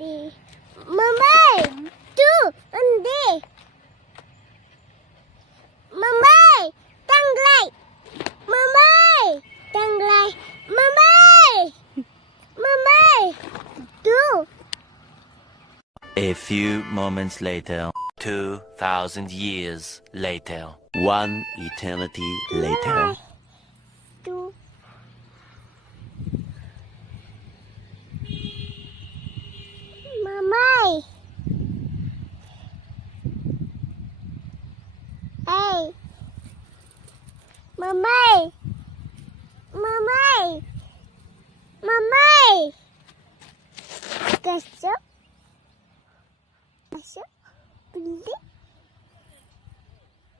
Di. Mamay! Two! Hindi! Mamay! Tanglay! Mamay! Tanglay! Mamay! Mamay! Two! A few moments later, 2,000 years later, one eternity later. Two. Mamay! Hey! Mamay! Mamay! Mamay! Kasok? Kasok? Beli?